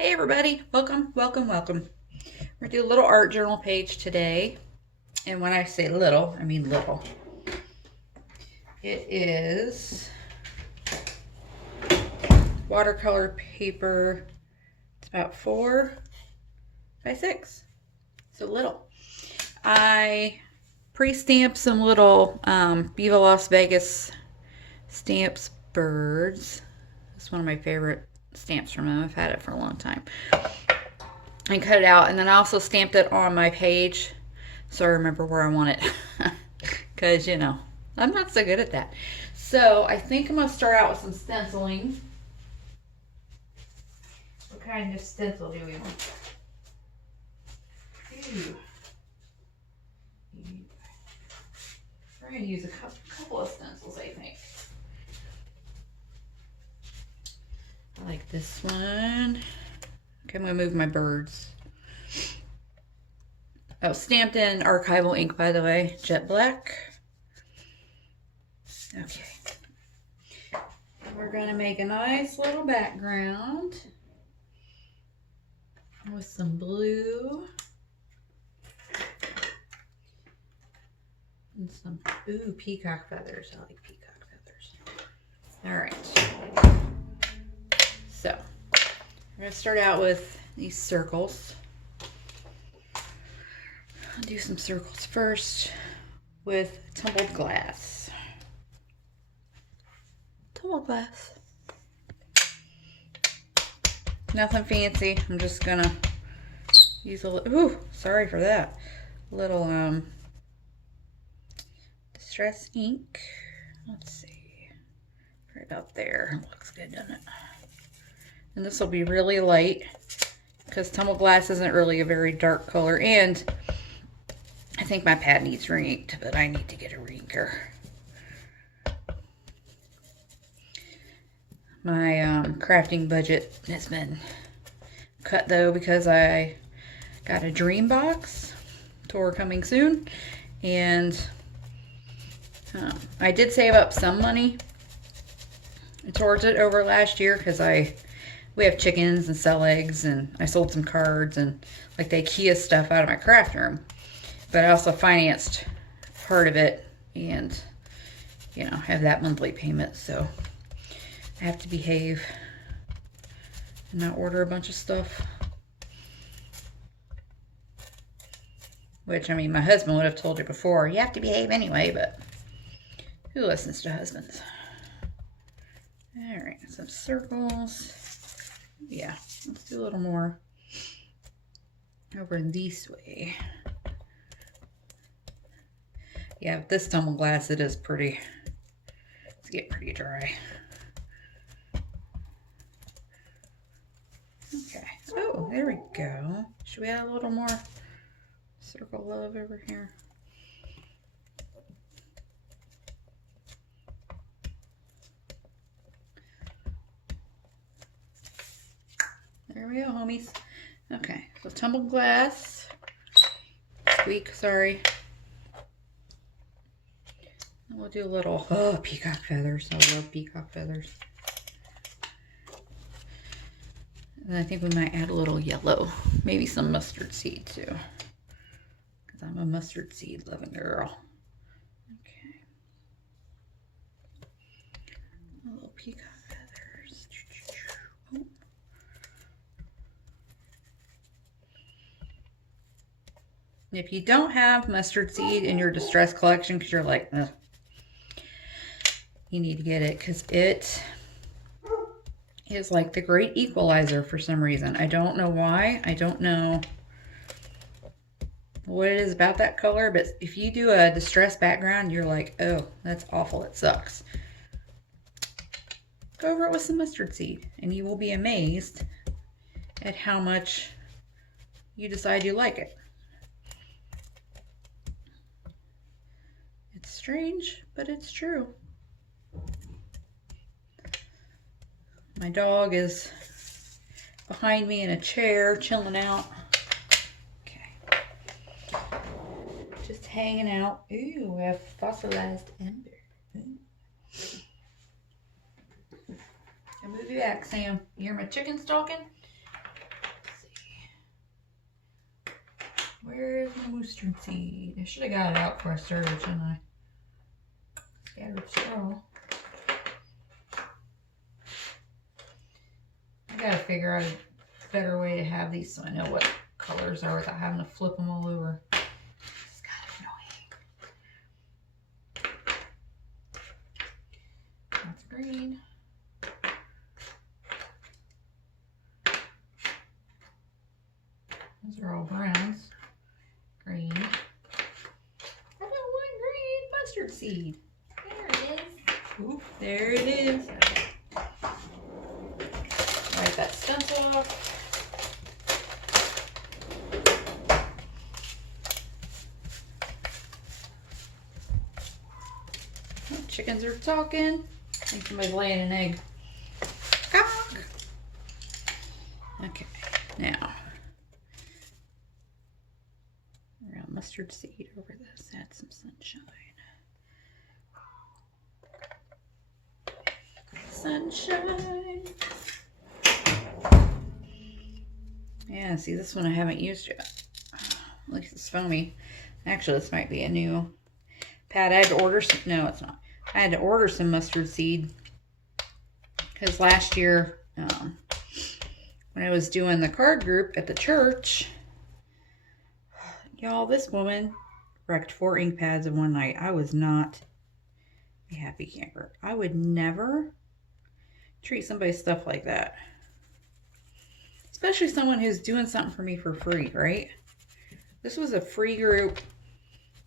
Hey everybody, welcome, welcome, welcome. We're gonna do a little art journal page today. And when I say little, I mean little. It is watercolor paper. It's about 4 by 6. So little. I pre-stamped some little Viva Las Vegas stamps birds. It's one of my favorite stamps from them. I've had it for a long time. And cut it out, and then I also stamped it on my page so I remember where I want it. Because, I'm not so good at that. So I think I'm going to start out with some stenciling. What kind of stencil do we want? Ooh. We're going to use a couple of stencils, I think. I like this one. Okay, I'm going to move my birds. Oh, stamped in archival ink, by the way, jet black. Okay. We're going to make a nice little background with some blue and some, peacock feathers. I like peacock feathers. All right. So, we're going to start out with these circles. I'll do some circles first with tumbled glass. Tumbled glass. Nothing fancy. I'm just gonna use a little, sorry for that. Little distress ink. Let's see. Right about there. Looks good, doesn't it? And this will be really light because tumbled glass isn't really a very dark color, and I think my pad needs reinked, but I need to get a reinker. My crafting budget has been cut though because I got a dream box tour coming soon, and I did save up some money towards it over last year because we have chickens and sell eggs, and I sold some cards and like the IKEA stuff out of my craft room. But I also financed part of it and, have that monthly payment. So I have to behave and not order a bunch of stuff. Which, my husband would have told you before, you have to behave anyway, but who listens to husbands? All right, some circles. Yeah, let's do a little more over this way. Yeah, with this tumbled glass, it's getting pretty dry. Okay. Oh, there we go. Should we add a little more circle love over here? There we go, homies. Okay, so tumbled glass. Squeak, sorry. And we'll do a little, peacock feathers. I love peacock feathers. And I think we might add a little yellow. Maybe some mustard seed too. Because I'm a mustard seed loving girl. Okay. A little peacock feathers. Oh. If you don't have mustard seed in your distress collection because you're like, ugh, you need to get it because it is like the great equalizer for some reason. I don't know why. I don't know what it is about that color, but if you do a distress background, you're like, oh, that's awful. It sucks. Go over it with some mustard seed and you will be amazed at how much you decide you like it. It's strange, but it's true. My dog is behind me in a chair, chilling out. Okay. Just hanging out. Ooh, we have fossilized ember. I'll move you back, Sam. You hear my chickens talking? Where's my mustard seed? I should have got it out before I started, shouldn't I? Scattered straw. I gotta figure out a better way to have these so I know what colors are without having to flip them all over. It's kind of annoying. That's green. Those are all browns. Green. I got one green mustard seed. There it is. Oop, there it is. Wipe that stencil off. Oh, chickens are talking. I think somebody's laying an egg. Cock. Okay, now we're gonna mustard seed over this. Add some sunshine. Sunshine. Yeah, see, this one I haven't used yet. At least it's foamy. Actually, this might be a new pad. I had to order some. No, it's not. I had to order some mustard seed because last year, when I was doing the card group at the church, y'all, this woman wrecked 4 ink pads in one night. I was not a happy camper. I would never treat somebody's stuff like that. Especially someone who's doing something for me for free, right? This was a free group.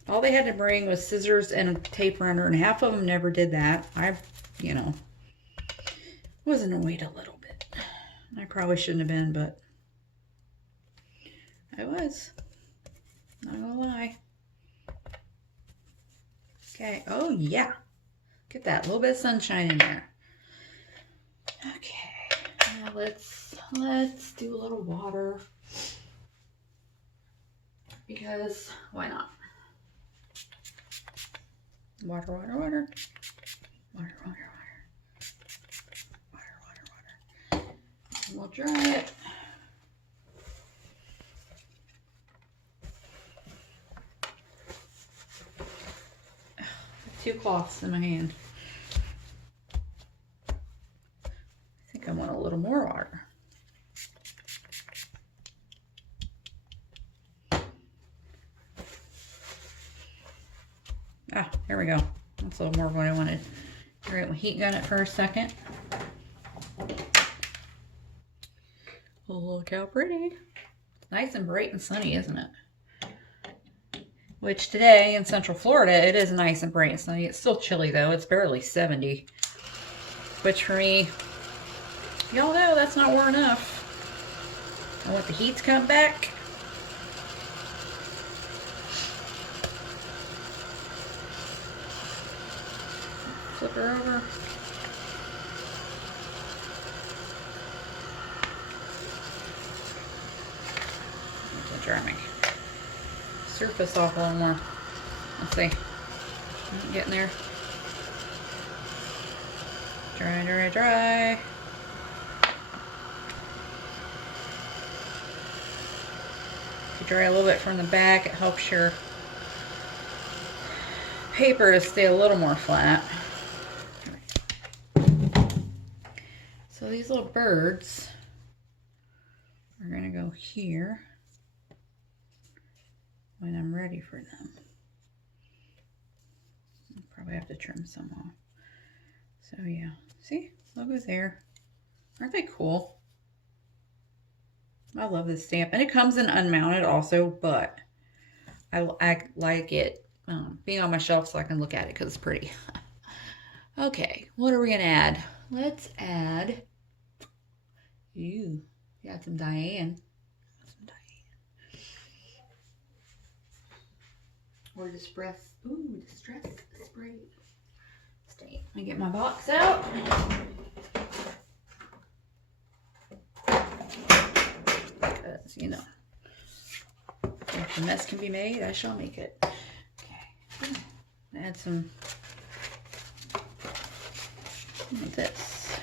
All they had to bring was scissors and a tape runner, and half of them never did that. I, was annoyed a little bit. I probably shouldn't have been, but I was. Not gonna lie. Okay. Oh, yeah. Get that little bit of sunshine in there. Okay. Now let's do a little water. Because why not? Water, water, water. Water, water, water. Water, water, water. And we'll dry it. Ugh, 2 cloths in my hand. I think I want a little more water. Ah, there we go. That's a little more of what I wanted. All right, we'll heat gun it for a second. Look how pretty. It's nice and bright and sunny, isn't it? Which today in Central Florida, it is nice and bright and sunny. It's still chilly though. It's barely 70. Which for me, y'all know that's not warm enough. I want the heat to come back. Flip her over. Dry my surface off a little more. Let's see. I'm getting there. Dry, dry, dry. If you dry a little bit from the back, it helps your paper to stay a little more flat. So these little birds are going to go here when I'm ready for them. I'll probably have to trim some off. So yeah, see, logo there. Aren't they cool? I love this stamp, and it comes in unmounted also, but I like it being on my shelf so I can look at it because it's pretty. Okay, what are we gonna add? Let's add. Ooh, got some Diane. Or distress. Ooh, distress spray. Stay. Let me get my box out. Because, you know, if a mess can be made, I shall make it. Okay. Add some like this.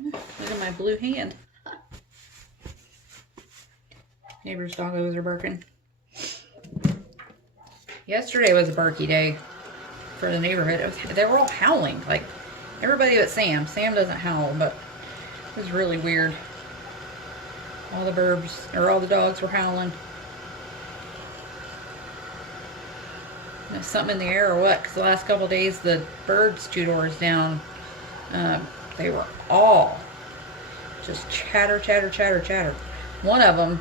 Look at my blue hand. Neighbor's doggos are barking. Yesterday was a barky day for the neighborhood. They were all howling. Like, everybody but Sam. Sam doesn't howl, but it was really weird. All the dogs were howling. There's something in the air or what? Because the last couple of days, the birds 2 doors down, they were all just chatter, chatter, chatter, chatter. One of them,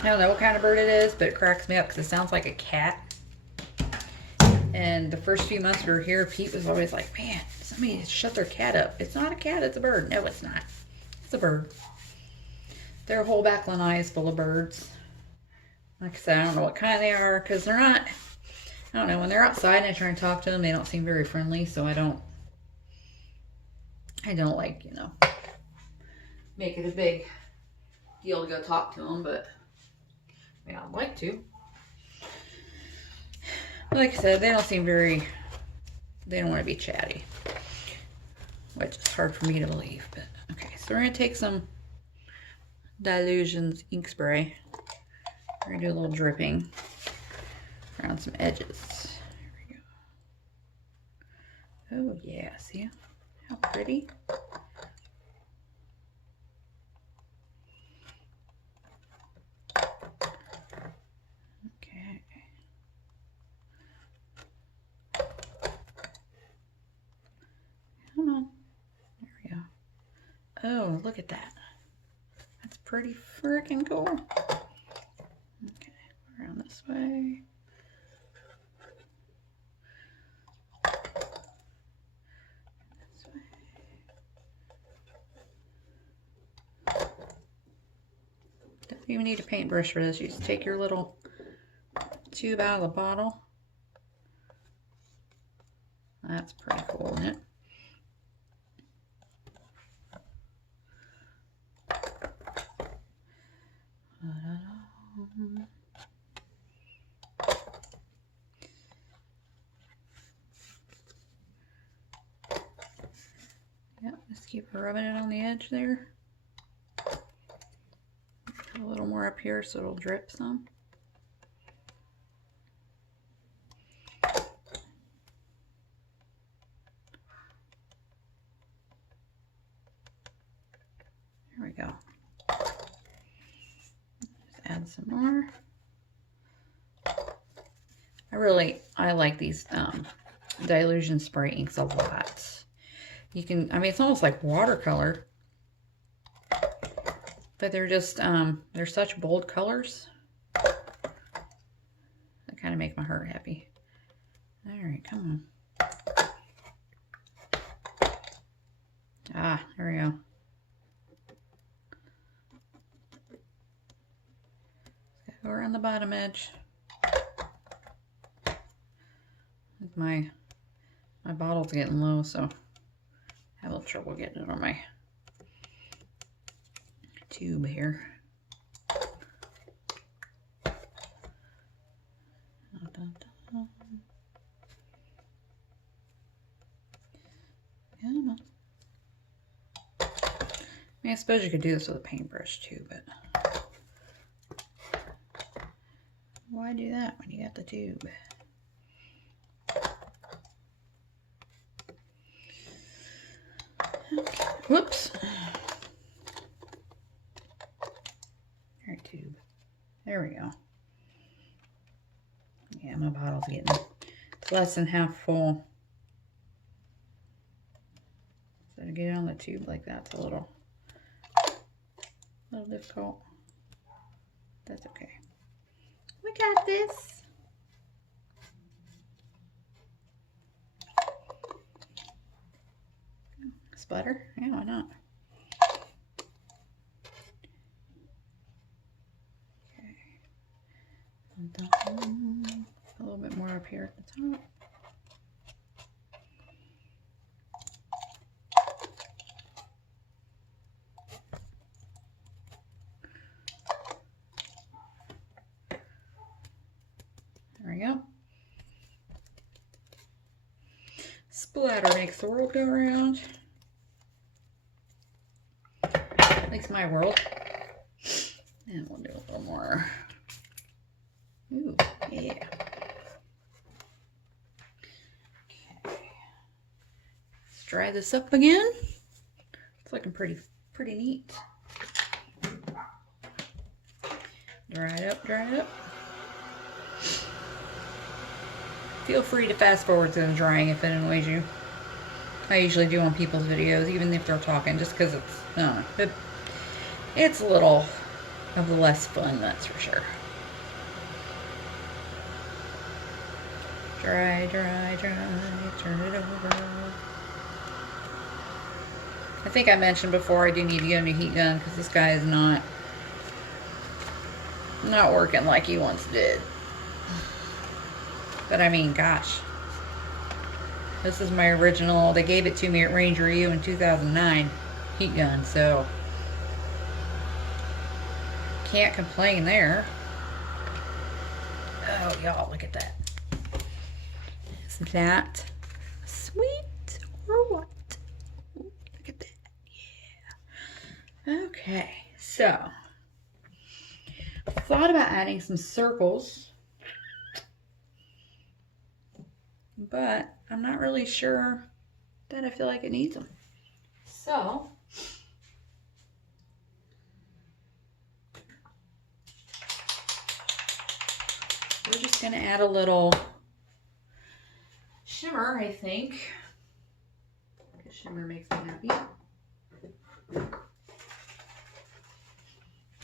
I don't know what kind of bird it is, but it cracks me up because it sounds like a cat. And the first few months we were here, Pete was always like, man, somebody shut their cat up. It's not a cat, it's a bird. No, it's not. It's a bird. Their whole back lanai is full of birds. Like I said, I don't know what kind they are because they're not, I don't know, when they're outside and I try and talk to them, they don't seem very friendly, so I don't like, you know, make it a big deal to go talk to them, but I mean, I'd like to. Like I said, they don't seem very, they don't want to be chatty, which is hard for me to believe, but okay. So we're going to take some Dilutions ink spray. We're going to do a little dripping around some edges. There we go. Oh yeah, see how pretty? Okay. Come on. There we go. Oh, look at that. That's pretty freaking cool. Okay, around this way. This way. Don't even need a paintbrush for this. You just take your little tube out of the bottle. That's pretty cool, isn't it? Yep, just keep rubbing it on the edge there. A little more up here so it'll drip some. There we go. Just add some more. I like these Dilution spray inks a lot. You can, I mean, it's almost like watercolor, but they're just, they're such bold colors. That kind of make my heart happy. All right, come on. Ah, there we go. Go around the bottom edge. My bottle's getting low, so I have a little trouble getting it on my tube here. Come on. I mean, I suppose you could do this with a paintbrush too, but why do that when you got the tube? Okay. Whoops. All right, tube. There we go. Yeah, my bottle's getting less than half full. So to get it on the tube like that's a little difficult. That's okay. We got this. Splatter? Yeah, why not? Okay. A little bit more up here at the top. There we go. Splatter makes the world go round. At least my world. And we'll do a little more. Ooh, yeah. Okay. Let's dry this up again. It's looking pretty neat. Dry it up, dry it up. Feel free to fast forward to the drying if it annoys you. I usually do on people's videos, even if they're talking, just because it's a little of the less fun, that's for sure. Dry, dry, dry, turn it over. I think I mentioned before I do need to get a new heat gun because this guy is not working like he once did. But I mean, gosh. This is my original, they gave it to me at Ranger EU in 2009 heat gun, so can't complain there. Oh, y'all, look at that. Is that sweet or what? Look at that. Yeah. Okay, so I thought about adding some circles, but I'm not really sure that I feel like it needs them. So we're just going to add a little shimmer, I think. Because shimmer makes me happy.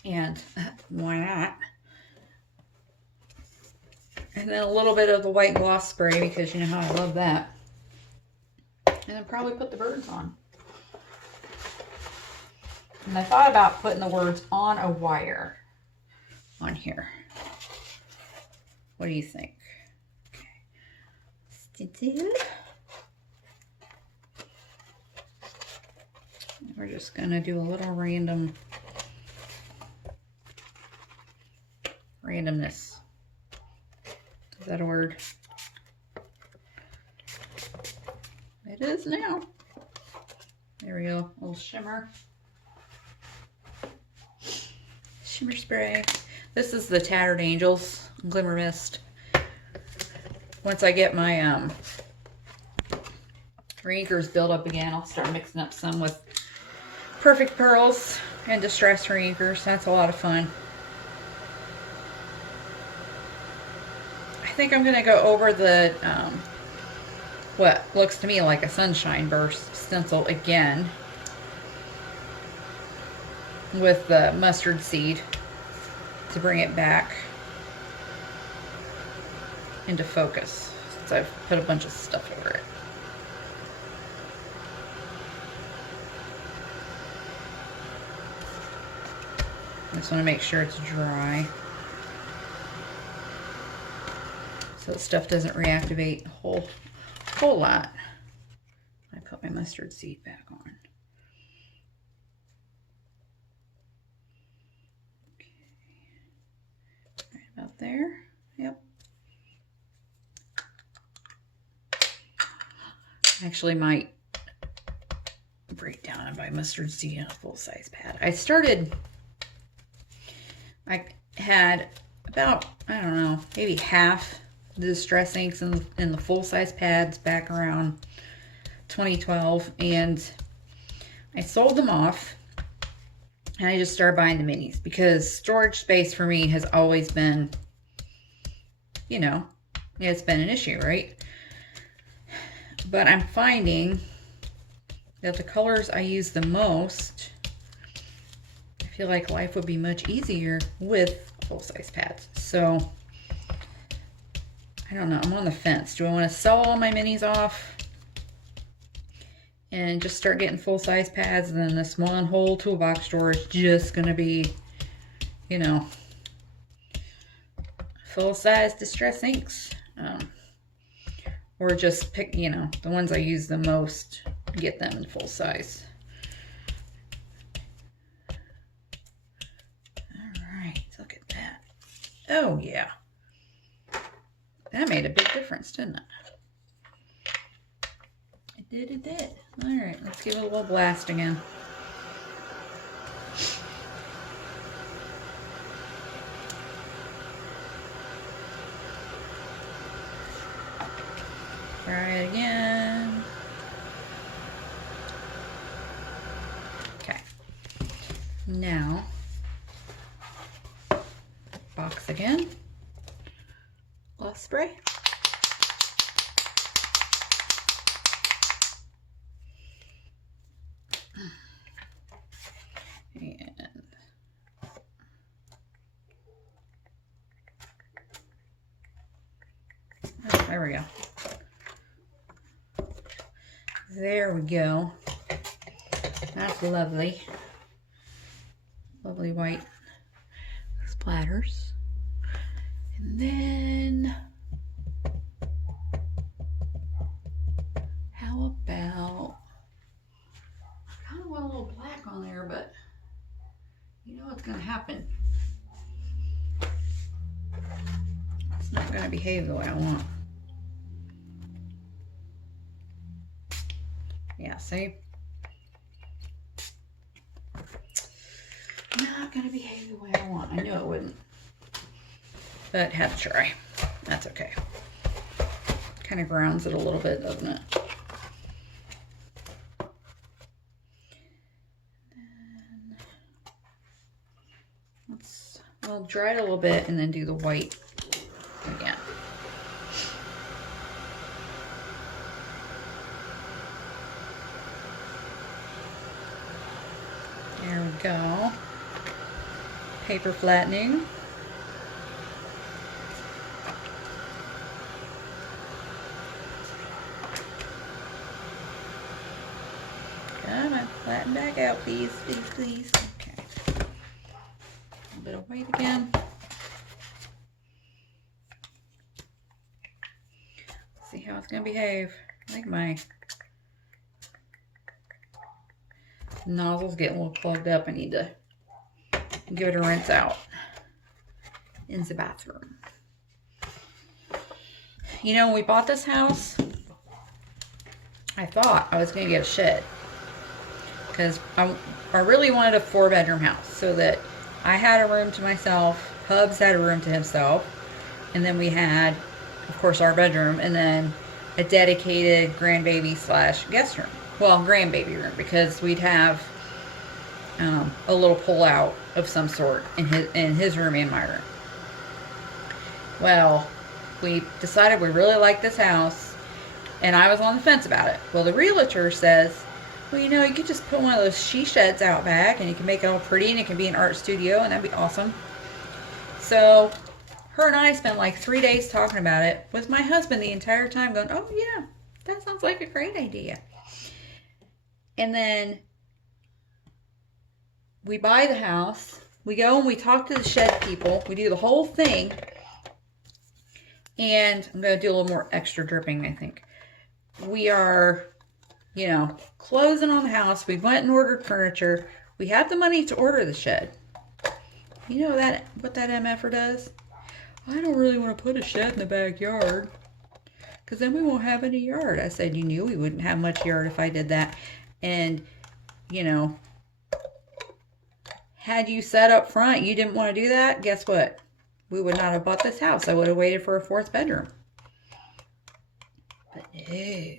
And why not? And then a little bit of the white gloss spray because you know how I love that. And then probably put the birds on. And I thought about putting the words on a wire on here. What do you think? Okay. We're just going to do a little randomness. Is that a word? It is now. There we go. A little shimmer. Shimmer spray. This is the Tattered Angels Glimmer Mist. Once I get my reinkers built up again, I'll start mixing up some with Perfect Pearls and Distress reinkers. That's a lot of fun. I think I'm going to go over the what looks to me like a Sunshine Burst stencil again with the mustard seed to bring it back into focus, since I've put a bunch of stuff over it. I just want to make sure it's dry so the stuff doesn't reactivate a whole lot. I put my mustard seed back on. Okay. Right about there. Yep. Actually might break down and buy mustard seed in a full-size pad. I had about, I don't know, maybe half the Distress inks in the full-size pads back around 2012, and I sold them off, and I just started buying the minis because storage space for me has always been, you know, it's been an issue, right? But I'm finding that the colors I use the most, I feel like life would be much easier with full-size pads. So I don't know, I'm on the fence. Do I want to sell all my minis off and just start getting full-size pads, and then this one whole toolbox store is just going to be, you know, full-size Distress inks? Or just pick, you know, the ones I use the most, get them in full size. All right, look at that. Oh, yeah. That made a big difference, didn't it? It did. All right, let's give it a little blast again. Try it again. Okay. Now, box again. Gloss spray. And oh, there we go. There we go. That's lovely. Lovely white splatters. And then, how about, I kind of want a little black on there, but you know what's going to happen. It's not going to behave the way I want. Yeah, see? Not going to behave the way I want. I knew it wouldn't. But had to try. That's okay. Kind of grounds it a little bit, doesn't it? Then we'll dry it a little bit and then do the white again. There we go. Paper flattening. Come on, flatten back out, please, please, please. Okay. A little bit of white again. See how it's gonna behave. I think my nozzle's getting a little clogged up. I need to give it a rinse out in the bathroom. You know, when we bought this house, I thought I was gonna get a shed because I really wanted a 4-bedroom house so that I had a room to myself, Hubs had a room to himself, and then we had, of course, our bedroom, and then a dedicated grandbaby / guest room. Well, grandbaby room, because we'd have a little pull out of some sort in his room and my room. Well, we decided we really liked this house, and I was on the fence about it. Well, the realtor says, well, you know, you could just put one of those she sheds out back, and you can make it all pretty, and it can be an art studio, and that'd be awesome. So her and I spent like 3 days talking about it with my husband the entire time going, oh yeah, that sounds like a great idea. And then we buy the house, we go and we talk to the shed people, we do the whole thing, and I'm going to do a little more extra dripping, I think. We are, you know, closing on the house, we went and ordered furniture, we have the money to order the shed. You know what that MFer does? I don't really want to put a shed in the backyard because then we won't have any yard. I said, you knew we wouldn't have much yard if I did that. And, you know, had you said up front you didn't want to do that, guess what? We would not have bought this house. I would have waited for a 4th bedroom. But no.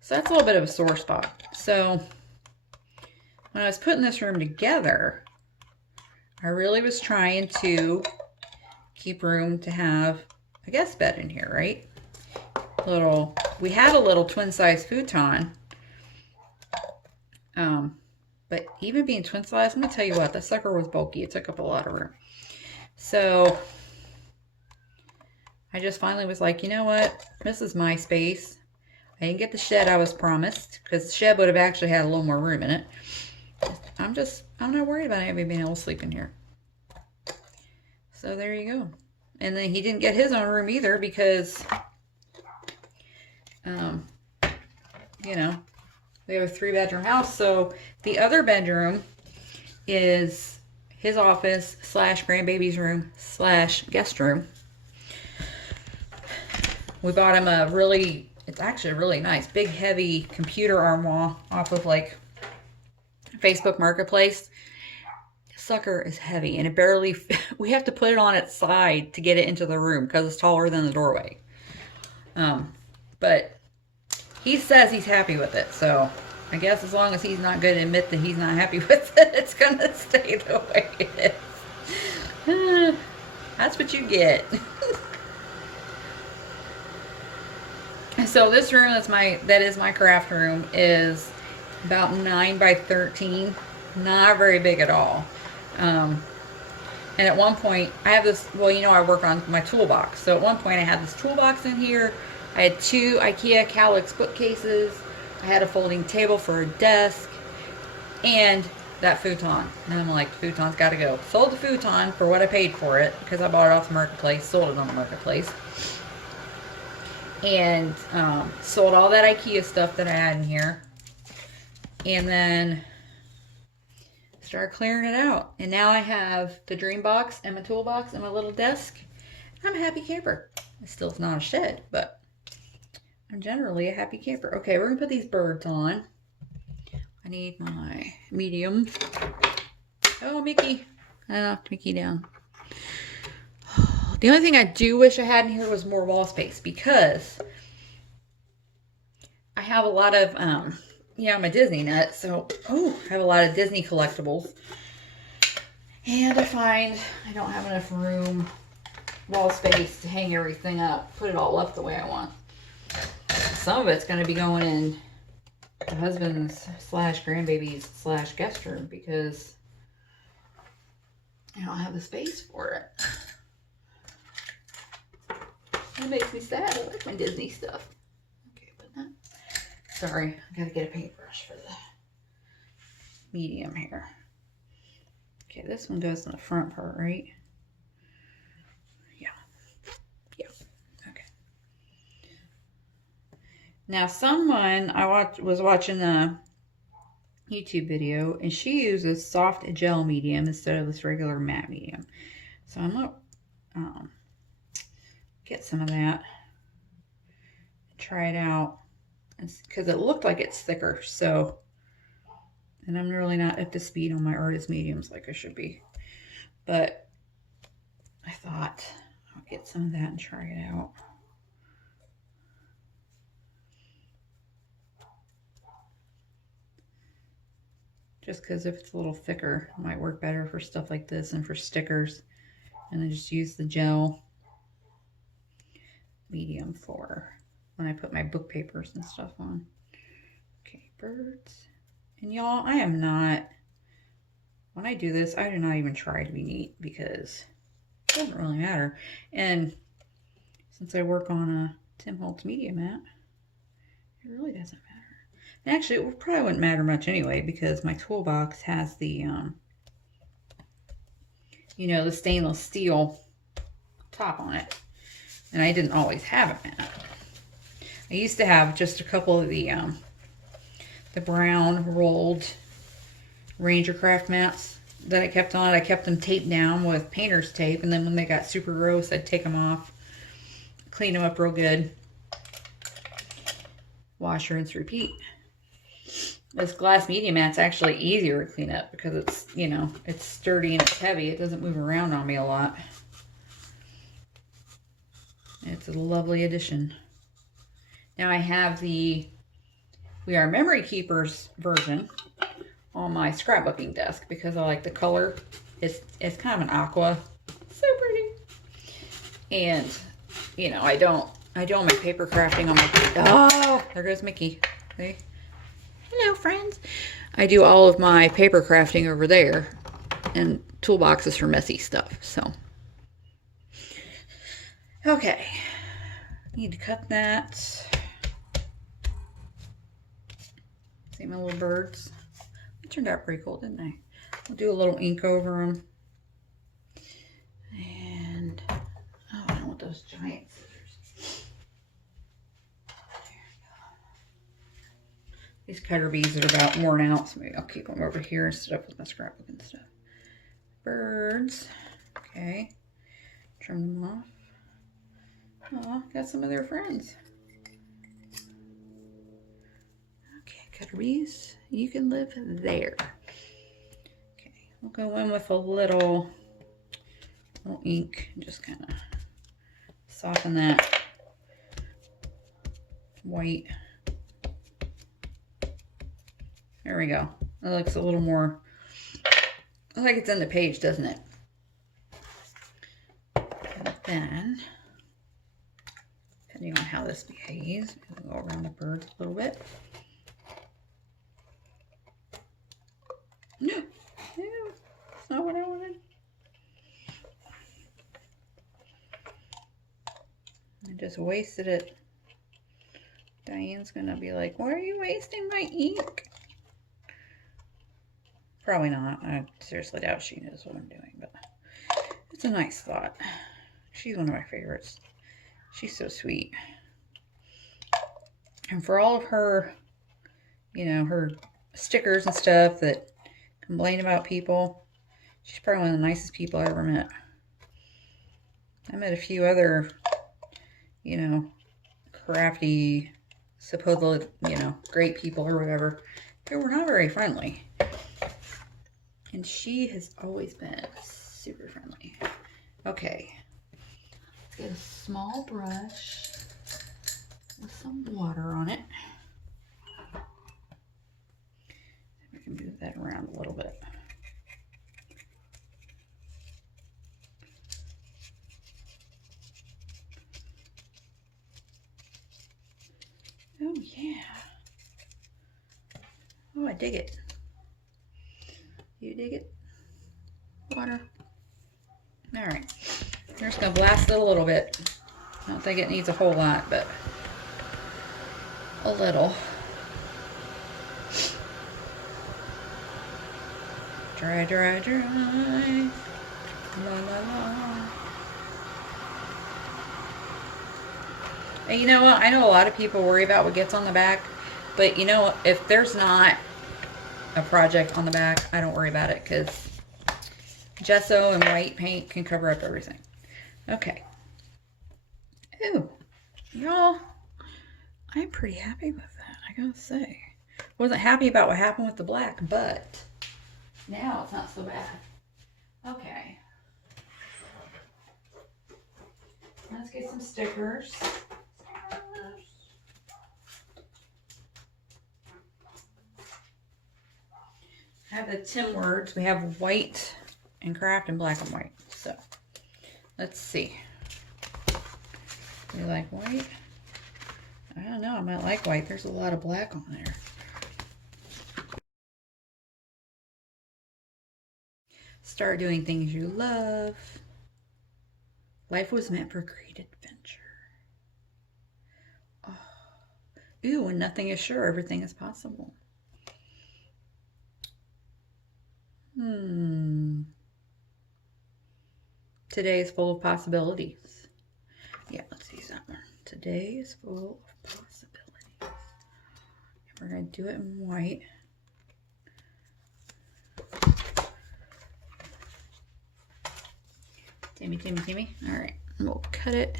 So that's a little bit of a sore spot. So when I was putting this room together, I really was trying to keep room to have a guest bed in here, right? We had a little twin size futon. But even being twin size, I'm gonna tell you what, that sucker was bulky. It took up a lot of room. So I just finally was like, you know what? This is my space. I didn't get the shed I was promised because the shed would have actually had a little more room in it. I'm not worried about anybody being able to sleep in here. So there you go. And then he didn't get his own room either because, you know, we have a 3-bedroom house. So the other bedroom is his office / grandbaby's room / guest room. We bought him it's actually a really nice, big, heavy computer armoire off of like Facebook Marketplace. Sucker is heavy and it barely, we have to put it on its side to get it into the room because it's taller than the doorway. But But he says he's happy with it, so I guess as long as he's not going to admit that he's not happy with it, it's going to stay the way it is. That's what you get. So this room that is my craft room is about 9 by 13. Not very big at all. And at one point, I have this, well, you know, I work on my toolbox. So at one point I had this toolbox in here. I had 2 IKEA Kallax bookcases. I had a folding table for a desk. And that futon. And I'm like, the futon's got to go. Sold the futon for what I paid for it, because I bought it off the marketplace. Sold it on the marketplace. And sold all that IKEA stuff that I had in here. And then started clearing it out. And now I have the dream box and my toolbox and my little desk. I'm a happy camper. It still is not a shed, but I'm generally a happy camper. Okay, we're going to put these birds on. I need my medium. Oh, Mickey. I knocked Mickey down. The only thing I do wish I had in here was more wall space, because I have a lot of, you know, I'm a Disney nut, so, I have a lot of Disney collectibles. And I find I don't have enough room, wall space to hang everything up, put it all up the way I want. Some of it's going to be going in the husband's / grandbaby's / guest room, because I don't have the space for it. That makes me sad. I like my Disney stuff. Okay, put that. Sorry, I gotta get a paintbrush for the medium here. Okay, this one goes in the front part, right? Yeah. Yeah. Okay. Now, someone was watching a YouTube video, and she uses soft gel medium instead of this regular matte medium. So I'm gonna get some of that, try it out, because it looked like it's thicker. So, and I'm really not up to speed on my artist mediums like I should be, but I thought I'll get some of that and try it out. Just because if it's a little thicker, it might work better for stuff like this and for stickers. And then just use the gel medium for when I put my book papers and stuff on. Okay, birds. And y'all, I am not, when I do this, I do not even try to be neat, because it doesn't really matter. And since I work on a Tim Holtz media mat, it really doesn't matter. And actually, it probably wouldn't matter much anyway, because my toolbox has the, you know, the stainless steel top on it. And I didn't always have a mat. I used to have just a couple of the brown rolled Ranger Craft mats that I kept on. I kept them taped down with painter's tape, and then when they got super gross, I'd take them off, clean them up real good, wash, rinse, repeat. This glass media mat's actually easier to clean up because it's, you know, it's sturdy and it's heavy. It doesn't move around on me a lot. It's a lovely addition. Now I have the We Are Memory Keepers version on my scrapbooking desk because I like the color. It's kind of an aqua. So pretty. And, you know, I do all my paper crafting on my... Oh, there goes Mickey. See? Hello, friends. I do all of my paper crafting over there. And toolboxes for messy stuff, so... Okay, need to cut that. See my little birds? They turned out pretty cool, didn't they? I'll do a little ink over them. And, oh, I don't want those giant scissors. There we go. These cutter beads are about worn out, so maybe I'll keep them over here instead of with my scrapbook and stuff. Birds, okay. Trim them off. Oh, got some of their friends. Okay, Cutteries, you can live there. Okay, we'll go in with a little ink and just kind of soften that white. There we go. It looks a little more like it's in the page, doesn't it? And then, depending on how this behaves, we'll go around the birds a little bit. No, that's not what I wanted. I just wasted it. Diane's gonna be like, why are you wasting my ink? Probably not. I seriously doubt she knows what I'm doing, but it's a nice thought. She's one of my favorites. She's so sweet. And for all of her, you know, her stickers and stuff that complain about people, she's probably one of the nicest people I ever met. I met a few other, you know, crafty, supposedly, you know, great people or whatever, who were not very friendly. And she has always been super friendly. Okay. Let's get a small brush with some water on it. We can move that around a little bit. Oh yeah. Oh, I dig it. You dig it? Water. All right. We're just gonna blast it a little bit. I don't think it needs a whole lot, but a little. Dry, dry, dry. La, la, la. And you know what? I know a lot of people worry about what gets on the back, but you know, if there's not a project on the back, I don't worry about it because gesso and white paint can cover up everything. Okay. Ooh, y'all, I'm pretty happy with that, I gotta say. Wasn't happy about what happened with the black, but now it's not so bad. Okay. Let's get some stickers. I have the Tim words. We have white and craft and black and white. So let's see. You like white? I don't know. I might like white. There's a lot of black on there. Start doing things you love. Life was meant for great adventure. Oh. Ooh, when nothing is sure, everything is possible. Today is full of possibilities. Yeah, let's use that one. Today is full of possibilities. And we're going to do it in white. Timmy, Timmy, Timmy. All right, and we'll cut it.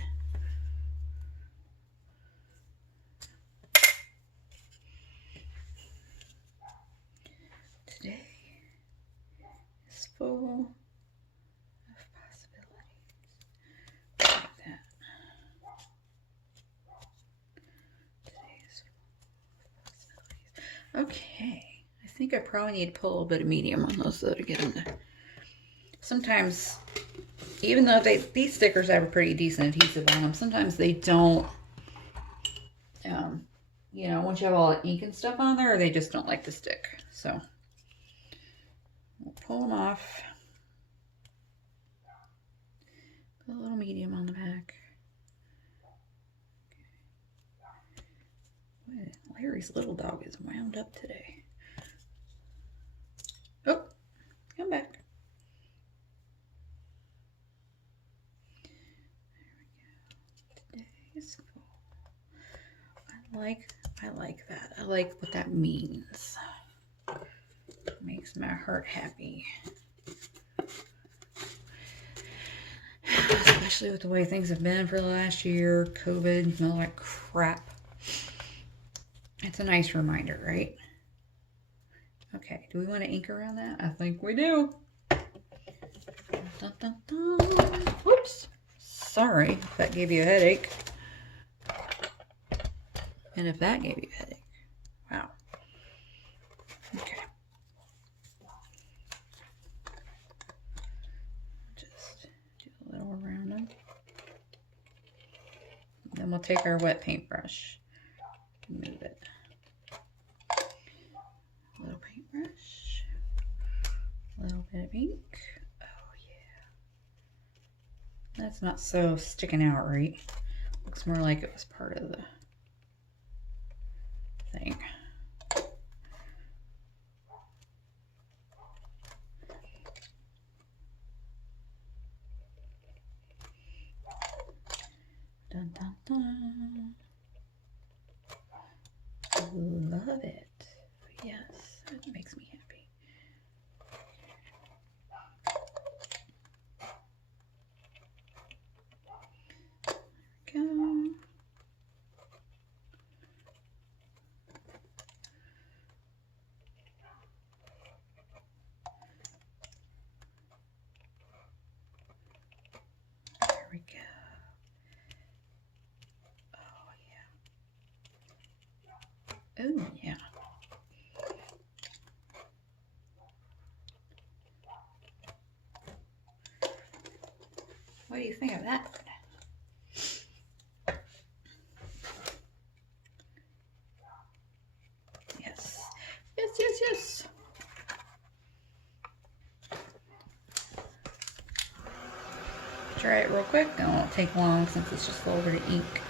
Today is full of possibilities. Like that. Today is full of possibilities. Okay, I think I probably need to put a little bit of medium on those though to get them to. Sometimes, even though these stickers have a pretty decent adhesive on them, sometimes they don't. You know, once you have all the ink and stuff on there, they just don't like to stick. So we'll pull them off. Put a little medium on the back. Okay. Larry's little dog is wound up today. Oh, come back. There we go. Today is full. I like that. I like what that means. It makes my heart happy. Especially with the way things have been for the last year, COVID, and all that crap. It's a nice reminder, right? Okay, do we want to ink around that? I think we do. Dun, dun, dun. Whoops. Sorry if that gave you a headache. And if that gave you a headache. Wow. Okay. Just do a little around them. Then we'll take our wet paintbrush and move it. A little paintbrush. A little bit of ink. Oh yeah. That's not so sticking out right. Looks more like it was part of the thing. Dun, dun, dun. Love it. Yes, it makes me happy. There we go. There we go. Oh yeah. What do you think of that? Yes. Yes, yes, yes. Try it real quick. It won't take long since it's just a little bit of ink.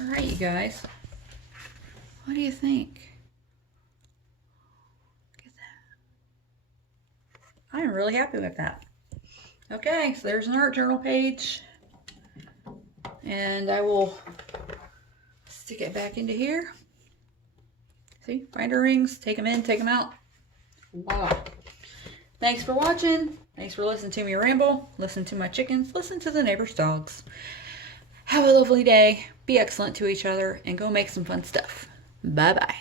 Alright, you guys. What do you think? Look at that. I'm really happy with that. Okay, so there's an art journal page. And I will stick it back into here. See, binder rings, take them in, take them out. Voila. Thanks for watching. Thanks for listening to me ramble. Listen to my chickens. Listen to the neighbor's dogs. Have a lovely day. Be excellent to each other and go make some fun stuff. Bye-bye.